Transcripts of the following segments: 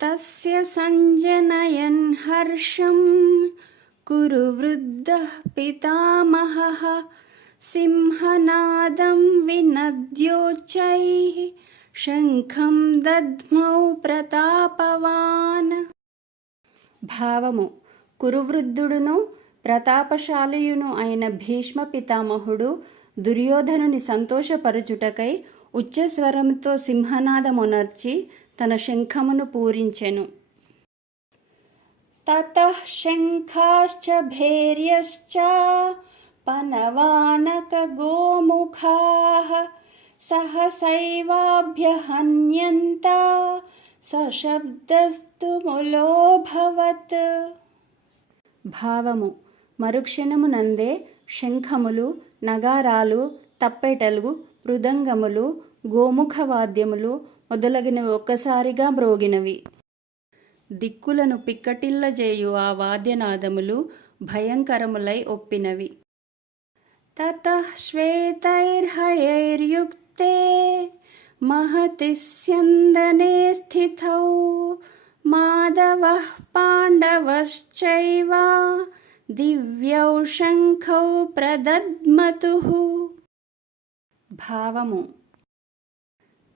తస్య సంజనయన్ హర్షం కురు వృద్ధః పితామహః సింహనాదం వినద్యోచ్చైః శంఖం దద్మౌ ప్రతాపవాన్. భావము: కురువృద్ధుడును ప్రతాపశాలియును అయిన భీష్మ పితామహుడు దుర్యోధనుని సంతోషపరుచుటకై ఉచ్చస్వరముతో సింహనాదమునర్చి తన శంఖమును పూరించెను. తతః శంఖాశ్చ భేర్యశ్చ పనవానక గోముఖాః సహసైవాభ్యహన్యంత సశబ్దస్తుములోభవత్. భావము: మరుక్షణమునందే శంఖములు, నగారాలు, తప్పెటలు, మృదంగములు, గోముఖవాద్యములు మొదలగినవి ఒక్కసారిగా మ్రోగినవి. దిక్కులను పిక్కటిల్లజేయు ఆ వాద్యనాదములు భయంకరములై ఒప్పినవి. తతః శ్వేతైర్హయైర్యుక్తే మహతి స్యందనే స్థితౌ మాధవః పాండవశ్చైవ దివ్యౌ శంఖౌ ప్రదద్మతుః. భావము: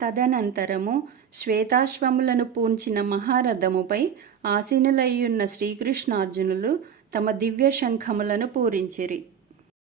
తదనంతరము శ్వేతాశ్వములను పూంచిన మహారథముపై ఆసీనులయ్యున్న శ్రీకృష్ణార్జునులు తమ దివ్య శంఖములను పూరించిరి.